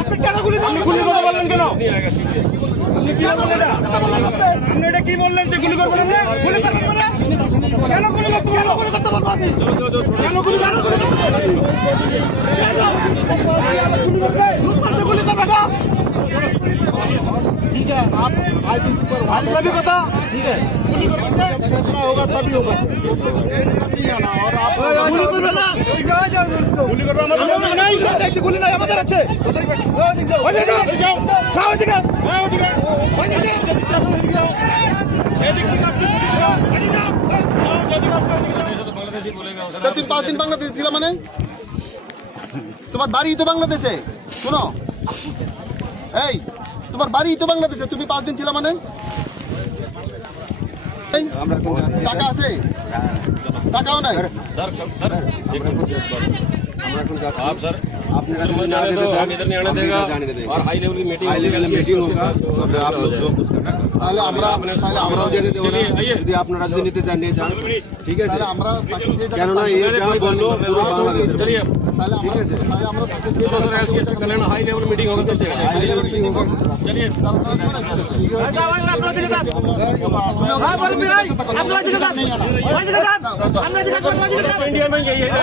আপনি কেন গুলি বললেন কেন? আপনি এটা কি বললেন যে গুলি করবেন না? গুলি করবেন না? কেন গুলি করতে পারবো আপনি? কেন গুলি করতে পারবো? गुली का बेटा ठीक है आप आज भी पता ठीक है गुली कर जितना होगा तभी होगा और आप गुली कर बेटा गुली कर नहीं ऐसे गुली नहीं আমাদের আছে ওই যাও যাও ওদিকে ওদিকে সেদিক থেকে আসতে যাও সেদিক আসতে বাংলাদেশি বলেगा তুই 5 দিন বাংলাদেশে ছিলা মানে তোমার বাড়ি তো বাংলাদেশে শোনো এই তোমার বাড়ি তো বাংলাদেশে তুমি 5 দিন ছিলা মানে আমরা টাকা আছে টাকাও নাই सर सर আমরা এখন যাচ্ছি आप सर আপনি हम इधर नहीं आने देगा और हाई लेवल की मीटिंग होगा तो आप लोग जो कुछ करना তাহলে আমরা আমরাও যেতে দেব না যদি আপনারা যদি নিতে চান নিয়ে যান ঠিক আছে তাহলে আমরা কেন না এই যা বললো পুরো বাংলাদেশ चलिए তাহলে ঠিক আছে তাহলে আমরা তাকে দিয়ে चलो सर ऐसे कल्याण हाई लेवल मीटिंग होगा तब देगा चलिए इंडिया में यही है